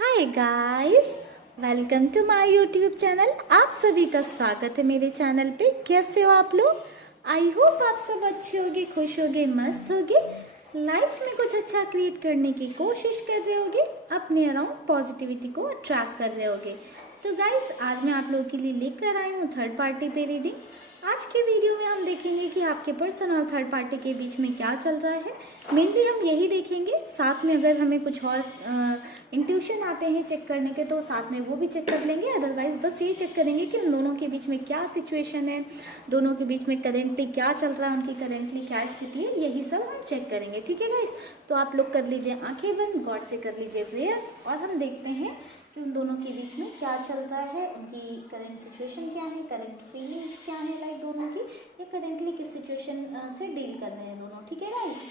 Hi guys, welcome to my YouTube channel. आप सभी का स्वागत है मेरे चैनल पे। कैसे हो आप लोग? आई होप आप सब अच्छे होगे, खुश होगे, मस्त होगे, लाइफ में कुछ अच्छा क्रिएट करने की कोशिश कर रहे होगे, अपने अराउंड पॉजिटिविटी को अट्रैक्ट कर रहे होगे। तो गाइस, आज मैं आप लोगों के लिए लेकर आई हूँ थर्ड पार्टी पे रीडिंग। आज के वीडियो में हम देखेंगे कि आपके पर्सन और थर्ड पार्टी के बीच में क्या चल रहा है। मेनली हम यही देखेंगे, साथ में अगर हमें कुछ और इंट्यूशन आते हैं चेक करने के तो साथ में वो भी चेक कर लेंगे। अदरवाइज बस ये चेक करेंगे कि उन दोनों के बीच में क्या सिचुएशन है, दोनों के बीच में करेंटली क्या चल रहा है, उनकी करेंटली क्या स्थिति है, यही सब हम चेक करेंगे। ठीक है गाइस, तो आप लोग कर लीजिए आंखें बंद, गॉड से कर लीजिए प्रेयर और हम देखते हैं कि उन दोनों के बीच में क्या चल रहा है, उनकी करंट सिचुएशन क्या है, करंट फीलिंग्स क्या है लाइक दोनों की, या करेंटली किस सिचुएशन से डील कर रहे हैं दोनों। ठीक है गाइस,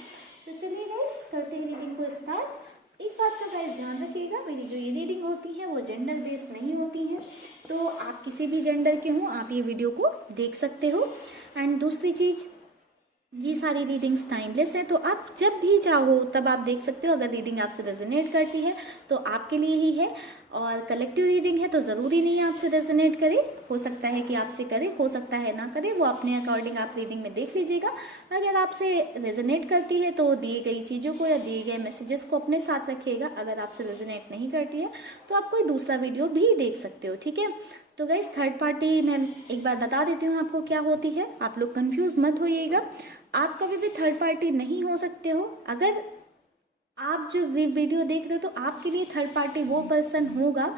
तो चलिए गाइस करते हैं रीडिंग को स्टार्ट। एक बात का गाइस ध्यान रखिएगा, मेरी जो ये रीडिंग होती है वो जेंडर बेस्ड नहीं होती है, तो आप किसी भी जेंडर के हों आप ये वीडियो को देख सकते हो। एंड दूसरी चीज़, ये सारी रीडिंग्स टाइमलेस हैं, तो आप जब भी चाहो तब आप देख सकते हो। अगर रीडिंग आपसे रेजोनेट करती है तो आपके लिए ही है, और कलेक्टिव रीडिंग है तो ज़रूरी नहीं है आपसे रेजोनेट करे। हो सकता है कि आपसे करे, हो सकता है ना करे, वो अपने अकॉर्डिंग आप रीडिंग में देख लीजिएगा। अगर आपसे रेजोनेट करती है तो दी गई चीज़ों को या दिए गए मैसेजेस को अपने साथ रखिएगा। अगर आपसे रेजोनेट नहीं करती है तो आप कोई दूसरा वीडियो भी देख सकते हो। ठीक है, तो गाइस थर्ड पार्टी मैं एक बार बता देती हूँ आपको क्या होती है, आप लोग कंफ्यूज मत होइएगा। आप कभी भी थर्ड पार्टी नहीं हो सकते हो। अगर आप जो वीडियो देख रहे हो तो आपके लिए थर्ड पार्टी वो पर्सन होगा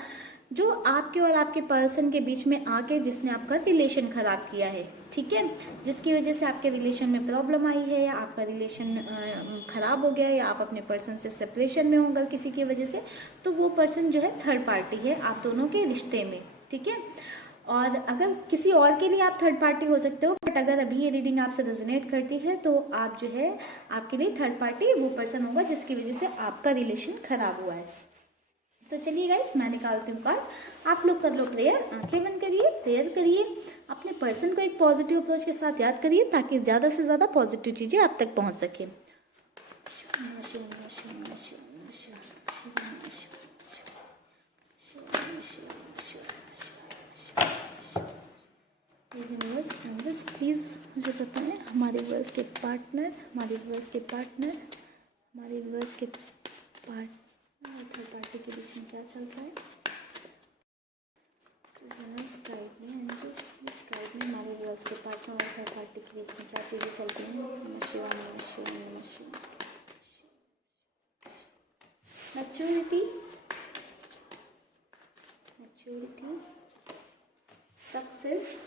जो आपके और आपके पर्सन के बीच में आके जिसने आपका रिलेशन खराब किया है। ठीक है, जिसकी वजह से आपके रिलेशन में प्रॉब्लम आई है, या आपका रिलेशन खराब हो गया, या आप अपने पर्सन से सेपरेशन में होंगे किसी की वजह से, तो वो पर्सन जो है थर्ड पार्टी है आप दोनों के रिश्ते में। ठीक है, और अगर किसी और के लिए आप थर्ड पार्टी हो सकते हो, बट अगर अभी ये रीडिंग आपसे रेजोनेट करती है तो आप जो है आपके लिए थर्ड पार्टी वो पर्सन होगा जिसकी वजह से आपका रिलेशन खराब हुआ है। तो चलिए गाइस मैं निकालती हूँ कार्ड, आप लोग कर लो प्रेयर, आंखें बंद करिए, प्रेयर करिए, अपने पर्सन को एक पॉजिटिव अप्रोच के साथ याद करिए ताकि ज़्यादा से ज़्यादा पॉजिटिव चीज़ें आप तक पहुँच सके। प्लीज़ मुझे बताएं हमारे वर्स के पार्टनर, हमारे वर्स के पार्टनर, हमारे वर्स के पार्टनर थर्ड पार्टी के बीच में क्या चल रहा है। हमारे वर्स के पार्टनर और थर्ड पार्टी के बीच में क्या चीज़ें चलती हैं। Maturity, maturity, success,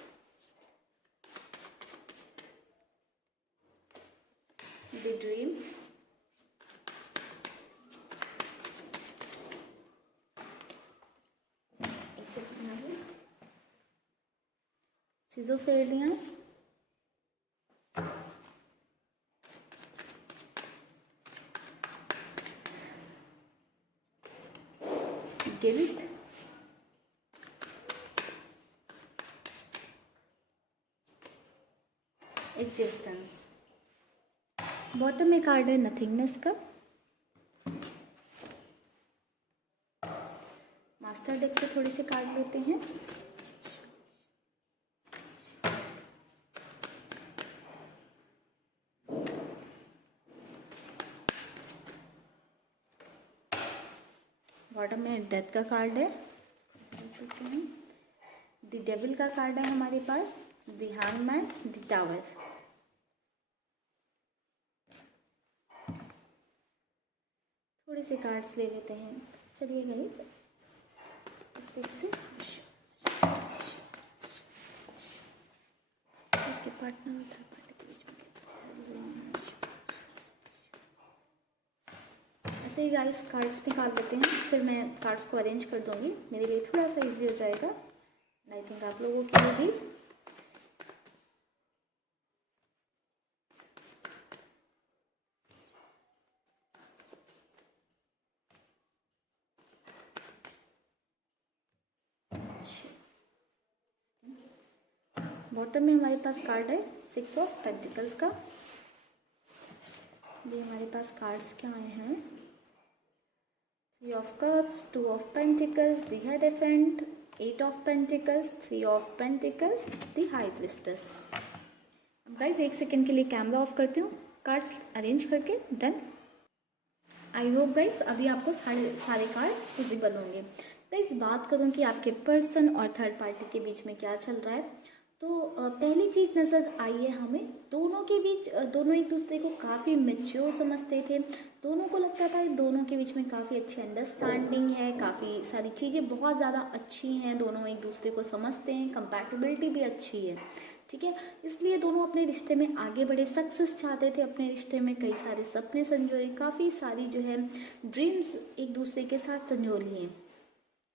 the dream, acceptance, schizophrenia, guilt, existence. Bottom में कार्ड है नथिंगनेस का। मास्टर डेक से थोड़ी से कार्ड लेते हैं। बॉटम में डेथ का कार्ड है। द डेविल का कार्ड है हमारे पास, द हैंगमैन, द टावर। थोड़े से कार्ड्स ले लेते हैं। चलिए गई इस डेक से इसके पार्टनर और थर्ड पार्टी के बीच में ऐसे ही गाइस कार्ड्स निकाल लेते हैं, फिर मैं कार्ड्स को अरेंज कर दूंगी, मेरे लिए थोड़ा सा इजी हो जाएगा। आई थिंक आप लोगों के लिए भी। बॉटम में हमारे पास कार्ड है 6 ऑफ पेंटिकल्स का। ये हमारे पास कार्ड्स क्या आए हैं, 3 of cups, 2 of pentacles, the hierophant, 8 of pentacles, 3 of pentacles, the high priestess. अब गाइस 1 सेकेंड के लिए कैमरा ऑफ करती हूँ कार्ड्स अरेंज करके, देन आई होप गाइस अभी आपको सारे कार्ड्स विजिबल होंगे। गाइस बात करूँ कि आपके पर्सन और थर्ड पार्टी के बीच में क्या चल रहा है, तो पहली चीज़ नज़र आई है हमें दोनों के बीच, दोनों एक दूसरे को काफ़ी मैच्योर समझते थे। दोनों को लगता था दोनों के बीच में काफ़ी अच्छी अंडरस्टैंडिंग है, काफ़ी सारी चीज़ें बहुत ज़्यादा अच्छी हैं, दोनों एक दूसरे को समझते हैं, कंपैटिबिलिटी भी अच्छी है, ठीक है। इसलिए दोनों अपने रिश्ते में आगे बढ़े, सक्सेस चाहते थे अपने रिश्ते में, कई सारे सपने संजोए, काफ़ी सारी जो है ड्रीम्स एक दूसरे के साथ संजो लिए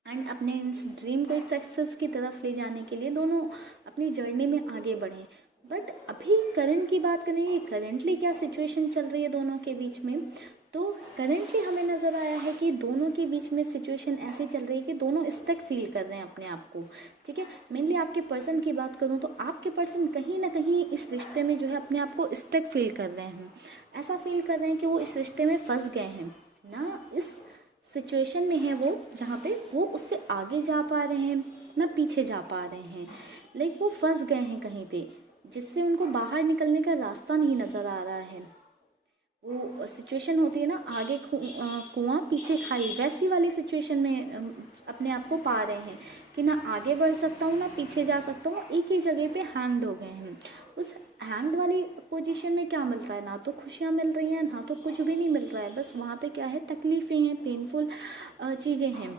एंड अपने इस ड्रीम को सक्सेस की तरफ ले जाने के लिए दोनों अपनी जर्नी में आगे बढ़े। बट अभी करंट की बात करेंगे, करंटली क्या सिचुएशन चल रही है दोनों के बीच में, तो करंटली हमें नज़र आया है कि दोनों के बीच में सिचुएशन ऐसी चल रही है कि दोनों स्टक फील कर रहे हैं अपने आप को, ठीक है। मेनली आपके पर्सन की बात करूँ तो आपके पर्सन कहीं ना कहीं इस रिश्ते में जो है अपने आप को स्टक फील कर रहे हैं, ऐसा फील कर रहे हैं कि वो इस रिश्ते में फंस गए हैं ना, इस सिचुएशन में है वो जहाँ पे वो उससे आगे जा पा रहे हैं ना पीछे जा पा रहे हैं, लाइक वो फंस गए हैं कहीं पे, जिससे उनको बाहर निकलने का रास्ता नहीं नज़र आ रहा है। वो सिचुएशन होती है ना, आगे कुआं पीछे खाई, वैसी वाली सिचुएशन में अपने आप को पा रहे हैं कि ना आगे बढ़ सकता हूँ ना पीछे जा सकता हूँ, एक ही जगह पे हैंग हो गए हैं। उस हैंग वाली पोजीशन में क्या मिल रहा है, ना तो खुशियाँ मिल रही हैं ना तो कुछ भी नहीं मिल रहा है, बस वहाँ पे क्या है, तकलीफ़ें हैं, पेनफुल चीज़ें हैं,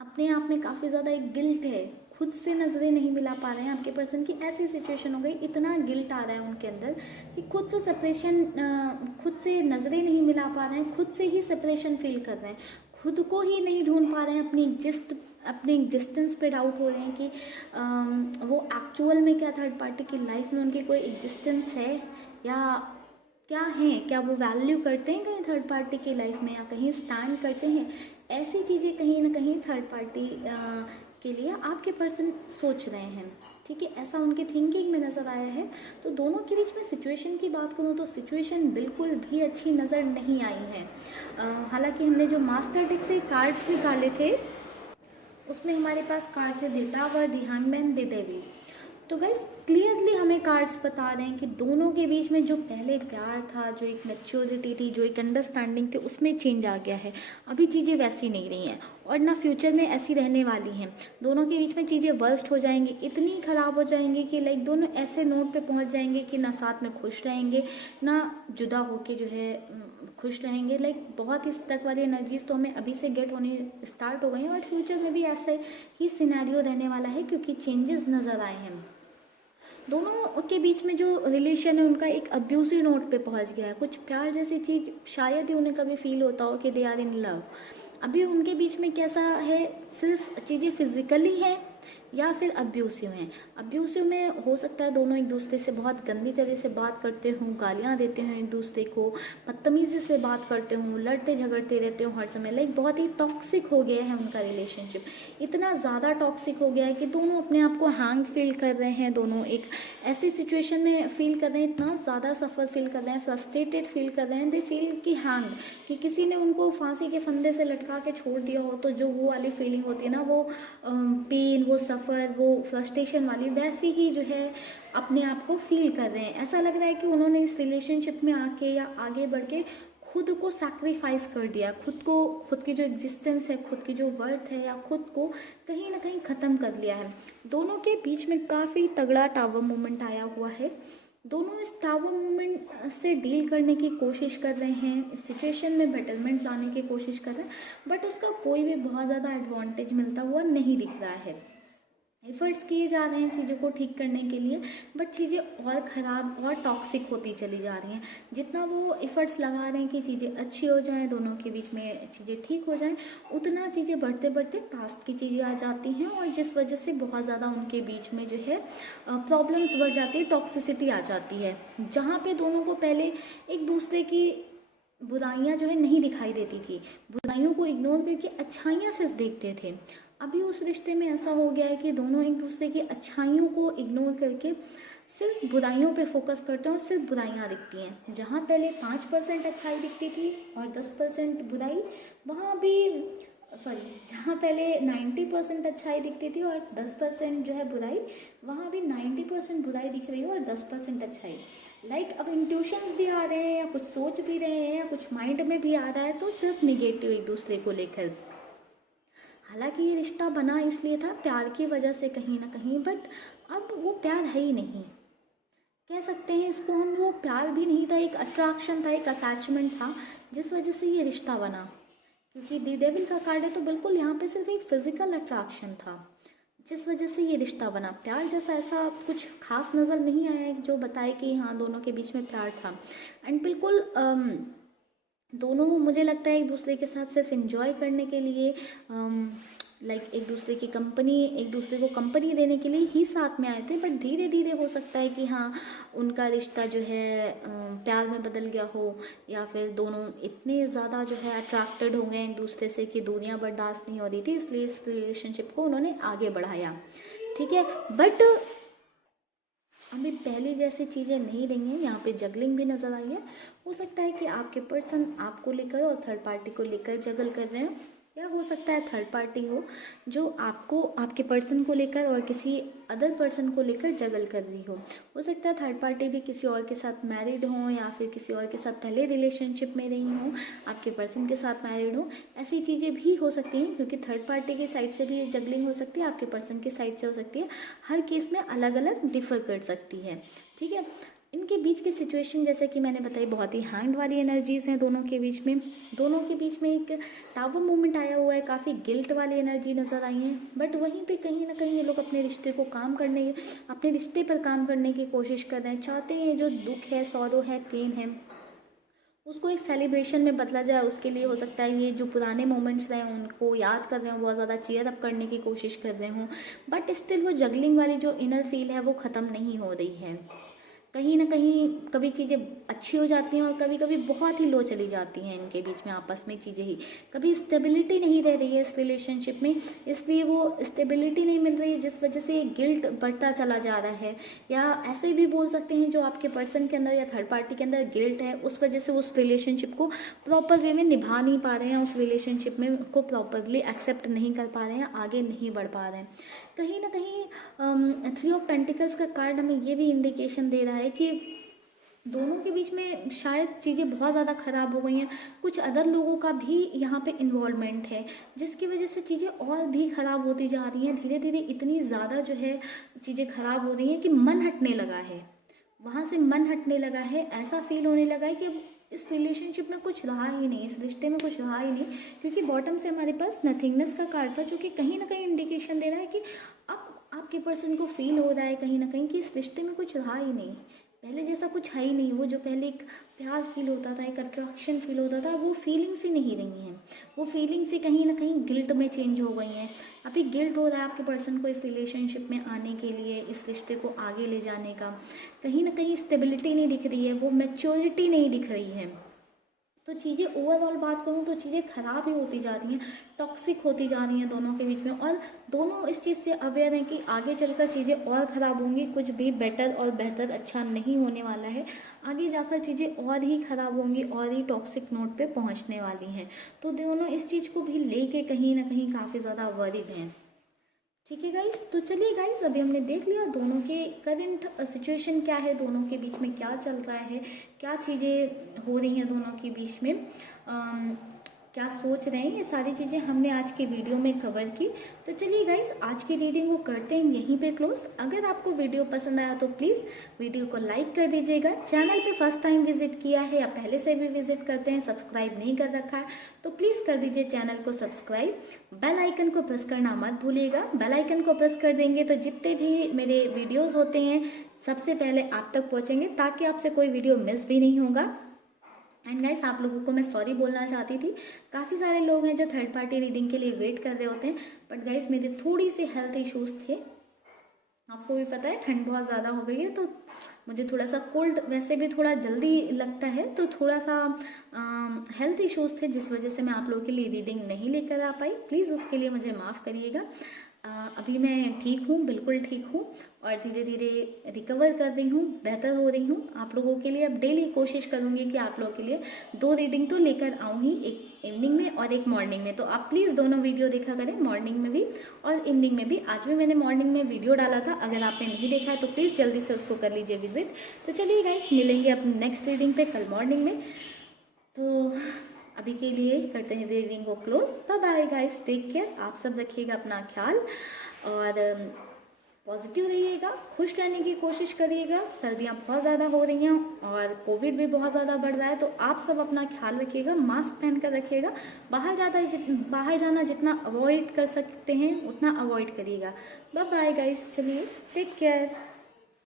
अपने आप में काफ़ी ज़्यादा एक गिल्ट है, खुद से नज़रें नहीं मिला पा रहे हैं। आपके पर्सन की ऐसी सिचुएशन हो गई, इतना गिल्ट आ रहा है उनके अंदर कि खुद से सेपरेशन, खुद से नज़रें नहीं मिला पा रहे हैं, खुद से ही सेपरेशन फील कर रहे हैं, खुद को ही नहीं ढूंढ पा रहे हैं, अपने एग्जिस्टेंस पे डाउट हो रहे हैं कि वो एक्चुअल में क्या थर्ड पार्टी की लाइफ में उनकी कोई एग्जिस्टेंस है या क्या है, क्या वो वैल्यू करते हैं कहीं थर्ड पार्टी की लाइफ में या कहीं स्टैंड करते हैं, ऐसी चीज़ें कहीं ना कहीं थर्ड पार्टी के लिए आपके पर्सन सोच रहे हैं, ठीक है, ऐसा उनकी थिंकिंग में नज़र आया है। तो दोनों के बीच में सिचुएशन की बात करूँ तो सिचुएशन बिल्कुल भी अच्छी नज़र नहीं आई है। हालांकि हमने जो मास्टर डेक से कार्ड्स निकाले थे उसमें हमारे पास कार्ड थे the tower, the hangman, the devil. तो गाइस क्लियरली हमें कार्ड्स बता रहे हैं कि दोनों के बीच में जो पहले प्यार था, जो एक मैच्योरिटी थी, जो एक अंडरस्टैंडिंग थी, उसमें चेंज आ गया है। अभी चीज़ें वैसी नहीं रही हैं और ना फ्यूचर में ऐसी रहने वाली हैं। दोनों के बीच में चीज़ें वर्स्ट हो जाएंगी, इतनी ख़राब हो जाएंगी कि लाइक दोनों ऐसे नोट पे पहुंच जाएंगे कि ना साथ में खुश रहेंगे ना जुदा होके जो है खुश रहेंगे। लाइक बहुत ही स्टक वाली एनर्जीज तो हमें अभी से गेट होने स्टार्ट हो गई हैं और फ्यूचर में भी ऐसे ही सिनेरियो रहने वाला है क्योंकि चेंजेस नज़र आए हैं। दोनों के बीच में जो रिलेशन है उनका एक अब्यूसिव नोट पे पहुंच गया है। कुछ प्यार जैसी चीज़ शायद ही उन्हें कभी फील होता हो कि दे आर इन लव। अभी उनके बीच में कैसा है, सिर्फ चीज़ें फिजिकली हैं या फिर अब्यूसिव हैं। अब्यूसिव में हो सकता है दोनों एक दूसरे से बहुत गंदी तरह से बात करते हों, गालियाँ देते हों एक दूसरे को, बदतमीज़ी से बात करते हों, लड़ते झगड़ते रहते हों हर समय। लाइक बहुत ही टॉक्सिक हो गया है उनका रिलेशनशिप, इतना ज़्यादा टॉक्सिक हो गया है कि दोनों अपने आप को हैंग फील कर रहे हैं, दोनों एक ऐसी सिचुएशन में फील कर रहे हैं, इतना ज़्यादा सफ़र फील कर रहे हैं, फ्रस्ट्रेटेड फील कर रहे हैं। दे फील कि हैंग, कि किसी ने उनको फांसी के फंदे से लटका के छोड़ दिया हो तो जो वो वाली फीलिंग होती है ना, वो पेन, वो सफ़र, वो फ्रस्ट्रेशन वाली, वैसी ही जो है अपने आप को फील कर रहे हैं। ऐसा लग रहा है कि उन्होंने इस रिलेशनशिप में आके या आगे बढ़ के खुद को सैक्रिफाइस कर दिया, खुद को, खुद की जो एग्जिस्टेंस है, खुद की जो वर्थ है या खुद को कहीं ना कहीं ख़त्म कर लिया है। दोनों के बीच में काफ़ी तगड़ा टावर मोमेंट आया हुआ है। दोनों इस टावर मूवमेंट से डील करने की कोशिश कर रहे हैं, इस सिचुएशन में बेटरमेंट लाने की कोशिश कर रहे हैं, बट उसका कोई भी बहुत ज़्यादा एडवांटेज मिलता हुआ नहीं दिख रहा है। एफर्ट्स किए जा रहे हैं चीज़ों को ठीक करने के लिए, बट चीज़ें और ख़राब और टॉक्सिक होती चली जा रही हैं। जितना वो एफर्ट्स लगा रहे हैं कि चीज़ें अच्छी हो जाएं, दोनों के बीच में चीज़ें ठीक हो जाएं, उतना चीज़ें बढ़ते बढ़ते पास्ट की चीज़ें आ जाती हैं और जिस वजह से बहुत ज़्यादा उनके बीच में जो है प्रॉब्लम्स बढ़ जाती है, टॉक्सिसिटी आ जाती है। जहाँ पे दोनों को पहले एक दूसरे की बुराइयाँ जो है नहीं दिखाई देती थी, बुराइयों को इग्नोर करके अच्छाइयाँ सिर्फ देखते थे, अभी उस रिश्ते में ऐसा हो गया है कि दोनों एक दूसरे की अच्छाइयों को इग्नोर करके सिर्फ बुराइयों पे फोकस करते हैं और सिर्फ बुराइयाँ दिखती हैं। जहाँ पहले 5% अच्छाई दिखती थी और 10% बुराई, वहाँ भी जहाँ पहले 90% अच्छाई दिखती थी और 10% जो है बुराई, वहाँ भी 90% बुराई दिख रही है और 10% अच्छाई। अब इंट्यूशंस भी आ रहे हैं या कुछ सोच भी रहे हैं या कुछ माइंड में भी आ रहा है, तो सिर्फ निगेटिव एक दूसरे को लेकर। हालांकि ये रिश्ता बना इसलिए था प्यार की वजह से कहीं ना कहीं, बट अब वो प्यार है ही नहीं, कह सकते हैं इसको हम। वो प्यार भी नहीं था, एक अट्रैक्शन था, एक अटैचमेंट था, जिस वजह से ये रिश्ता बना। क्योंकि दी डेविल का कार्ड है तो बिल्कुल यहाँ पे सिर्फ एक फिजिकल अट्रैक्शन था, जिस वजह से ये रिश्ता बना। प्यार जैसा ऐसा कुछ खास नज़र नहीं आया जो बताए कि हाँ दोनों के बीच में प्यार था। एंड बिल्कुल दोनों मुझे लगता है एक दूसरे के साथ सिर्फ एंजॉय करने के लिए, एक दूसरे की कंपनी, एक दूसरे को कंपनी देने के लिए ही साथ में आए थे। बट धीरे धीरे हो सकता है कि हाँ उनका रिश्ता जो है प्यार में बदल गया हो, या फिर दोनों इतने ज़्यादा जो है अट्रैक्टेड हो गए एक दूसरे से कि दूरियां बर्दाश्त नहीं हो रही थी, इसलिए इस रिलेशनशिप को उन्होंने आगे बढ़ाया। ठीक है, बट अभी पहले जैसी चीज़ें नहीं रही हैं। यहाँ पे जगलिंग भी नज़र आई है। हो सकता है कि आपके पर्सन आपको लेकर और थर्ड पार्टी को लेकर जगल कर रहे हो, या हो सकता है थर्ड पार्टी हो जो आपको, आपके पर्सन को लेकर और किसी अदर पर्सन को लेकर जगल कर रही हो सकता है थर्ड पार्टी भी किसी और के साथ मैरिड हो, या फिर किसी और के साथ पहले रिलेशनशिप में रही हो, आपके पर्सन के साथ मैरिड हो। ऐसी चीज़ें भी हो सकती हैं, क्योंकि थर्ड पार्टी की साइड से भी जगलिंग हो सकती है, आपके पर्सन की साइड से हो सकती है। हर केस में अलग अलग डिफर कर सकती है। ठीक है, इनके बीच की सिचुएशन जैसे कि मैंने बताई बहुत ही हैंड वाली एनर्जीज़ हैं दोनों के बीच में। दोनों के बीच में एक टावर मूवमेंट आया हुआ है, काफ़ी गिल्ट वाली एनर्जी नज़र आई है। बट वहीं पे कहीं ना कहीं ये लोग अपने रिश्ते को अपने रिश्ते पर काम करने की कोशिश कर रहे हैं। चाहते हैं जो दुख है, सौरो है, पेन है, उसको एक सेलिब्रेशन में बदला जाए। उसके लिए हो सकता है ये जो पुराने मोमेंट्स रहे हैं उनको याद कर रहे हो, बहुत ज़्यादा चीयर अप करने की कोशिश कर रहे हों। बट स्टिल वो जगलिंग वाली जो इनर फील है वो ख़त्म नहीं हो रही है। कहीं ना कहीं कभी चीज़ें अच्छी हो जाती हैं और कभी कभी बहुत ही लो चली जाती हैं। इनके बीच में आपस में चीज़ें ही, कभी स्टेबिलिटी नहीं रह रही है इस रिलेशनशिप में, इसलिए वो स्टेबिलिटी नहीं मिल रही है, जिस वजह से गिल्ट बढ़ता चला जा रहा है। या ऐसे भी बोल सकते हैं जो आपके पर्सन के अंदर या थर्ड पार्टी के अंदर गिल्ट है, उस वजह से उस रिलेशनशिप को प्रॉपर वे में निभा नहीं पा रहे हैं, उस रिलेशनशिप में को प्रॉपरली एक्सेप्ट नहीं कर पा रहे हैं, आगे नहीं बढ़ पा रहे हैं। कहीं ना कहीं 3 ऑफ पेंटिकल्स का कार्ड हमें ये भी इंडिकेशन दे रहा है कि दोनों के बीच में शायद चीज़ें बहुत ज़्यादा ख़राब हो गई हैं। कुछ अदर लोगों का भी यहाँ पे इन्वॉल्वमेंट है, जिसकी वजह से चीज़ें और भी ख़राब होती जा रही हैं। धीरे धीरे इतनी ज़्यादा जो है चीज़ें ख़राब हो रही हैं कि मन हटने लगा है, वहाँ से मन हटने लगा है। ऐसा फील होने लगा है कि इस रिलेशनशिप में कुछ रहा ही नहीं, इस रिश्ते में कुछ रहा ही नहीं। क्योंकि बॉटम से हमारे पास नथिंगनेस का कार्ड था, जो कि कहीं ना कहीं इंडिकेशन दे रहा है कि अब आपके पर्सन को फील हो रहा है कहीं ना कहीं कि इस रिश्ते में कुछ रहा ही नहीं, पहले जैसा कुछ है ही नहीं। वो जो पहले एक प्यार फील होता था, एक अट्रैक्शन फील होता था, वो फीलिंग्स ही नहीं रही हैं। वो फीलिंग्स ही कहीं ना कहीं गिल्ट में चेंज हो गई हैं। अभी गिल्ट हो रहा है आपके पर्सन को इस रिलेशनशिप में आने के लिए, इस रिश्ते को आगे ले जाने का। कहीं ना कहीं स्टेबिलिटी नहीं दिख रही है, वो मैच्योरिटी नहीं दिख रही है। तो चीज़ें ओवरऑल बात करूँ तो चीज़ें ख़राब ही होती जा रही हैं, टॉक्सिक होती जा रही हैं दोनों के बीच में। और दोनों इस चीज़ से अवेयर हैं कि आगे चलकर चीज़ें और ख़राब होंगी, कुछ भी बेटर और बेहतर अच्छा नहीं होने वाला है। आगे जाकर चीज़ें और ही ख़राब होंगी और ही टॉक्सिक नोट पे पहुंचने वाली हैं। तो दोनों इस चीज़ को भी लेके कहीं ना कहीं काफ़ी ज़्यादा वरीड हैं। ठीक है गाइस, तो चलिए गाइस, अभी हमने देख लिया दोनों के करंट सिचुएशन क्या है, दोनों के बीच में क्या चल रहा है, क्या चीज़ें हो रही हैं दोनों के बीच में, क्या सोच रहे हैं, ये सारी चीज़ें हमने आज के वीडियो में कवर की। तो चलिए गाइस, आज की रीडिंग को करते हैं यहीं पे क्लोज। अगर आपको वीडियो पसंद आया तो प्लीज़ वीडियो को लाइक कर दीजिएगा। चैनल पे फर्स्ट टाइम विजिट किया है या पहले से भी विजिट करते हैं, सब्सक्राइब नहीं कर रखा है तो प्लीज़ कर दीजिए चैनल को सब्सक्राइब। बेल आइकन को प्रेस करना मत भूलिएगा। बेल आइकन को प्रेस कर देंगे तो जितने भी मेरे वीडियोज़ होते हैं सबसे पहले आप तक पहुँचेंगे, ताकि आपसे कोई वीडियो मिस भी नहीं होगा। एंड गाइस, आप लोगों को मैं सॉरी बोलना चाहती थी। काफ़ी सारे लोग हैं जो थर्ड पार्टी रीडिंग के लिए वेट कर रहे होते हैं, बट गाइस मेरे थोड़ी सी हेल्थ इश्यूज़ थे। आपको भी पता है ठंड बहुत ज़्यादा हो गई है, तो मुझे थोड़ा सा कोल्ड वैसे भी थोड़ा जल्दी लगता है, तो थोड़ा सा हेल्थ इश्यूज़ थे, जिस वजह से मैं आप लोगों के लिए रीडिंग नहीं लेकर आ पाई। प्लीज़ उसके लिए मुझे माफ़ करिएगा। अभी मैं ठीक हूँ, बिल्कुल ठीक हूँ और धीरे धीरे रिकवर कर रही हूँ, बेहतर हो रही हूँ। आप लोगों के लिए अब डेली कोशिश करूँगी कि आप लोगों के लिए 2 रीडिंग तो लेकर आऊँ ही, एक इवनिंग में और एक मॉर्निंग में। तो आप प्लीज़ दोनों वीडियो देखा करें, मॉर्निंग में भी और इवनिंग में भी। आज भी मैंने मॉर्निंग में वीडियो डाला था, अगर आपने नहीं देखा है तो प्लीज़ जल्दी से उसको कर लीजिए विजिट। तो चलिए गाइस, मिलेंगे अपनी नेक्स्ट रीडिंग पे कल मॉर्निंग में। तो अभी के लिए करते हैं रीडिंग को close. Bye bye guys, take care. आप सब रखिएगा अपना ख्याल और पॉजिटिव रहिएगा, खुश रहने की कोशिश करिएगा। सर्दियाँ बहुत ज़्यादा हो रही हैं और कोविड भी बहुत ज़्यादा बढ़ रहा है, तो आप सब अपना ख्याल रखिएगा, मास्क पहन कर रखिएगा। बाहर जाना जितना अवॉइड कर सकते हैं उतना अवॉइड करिएगा। बाय बाय गाइस, चलिए टेक केयर।